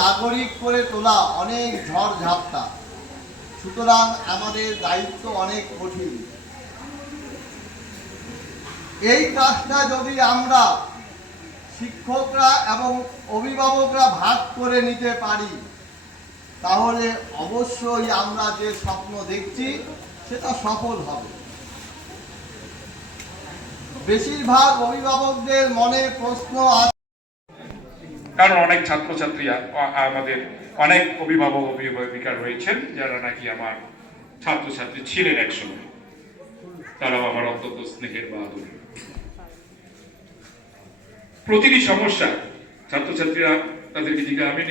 নাগরিক করে তোলা অনেক ঝড় ঝাপটা, সুতরাং আমাদের দায়িত্ব অনেক কঠিন। এই কাজটা যদি আমরা শিক্ষকরা এবং অভিভাবকরা ভাগ করে নিতে পারি, তাহলে অবশ্যই আমরা যে স্বপ্ন দেখছি সেটা সফল হবে। বেশিরভাগ অভিভাবকদের মনে প্রশ্ন আছে, কারণ অনেক ছাত্রছাত্রী আমাদের অনেক অভিভাবক অভিভাবিকা রয়েছেন যারা নাকি আমার ছাত্রছাত্রী ছিলেন একসময়, তারাও আমার অত্যন্ত স্নেহের বাহাদুর। প্রতিটি সমস্যা ছাত্রছাত্রীরা তাদেরকে জিজ্ঞাসা আমি